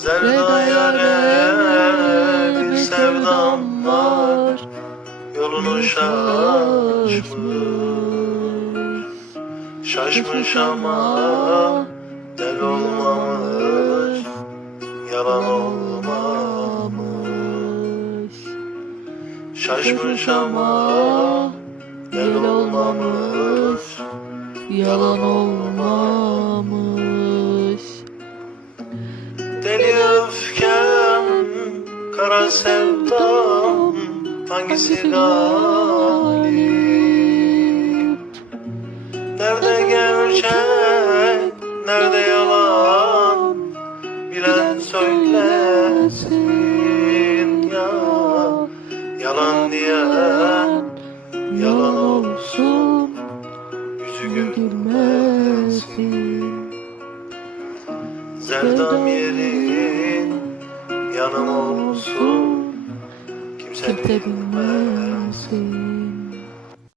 Zerda yâre bir sevdam var, yolunu şaşmış. Şaşmış ama del olmamış, yalan olmamış. Şaşmış ama del olmamış, yalan olmamış. Deli öfkem, kara sevdam, hangisi galip? Nerede gerçek, nerede yalan? Bilen söylesin ya. Yalan diyen yalan olsun, yüzü gülmesin. Zerdam yerin yanım olsun, kimse bilmesin.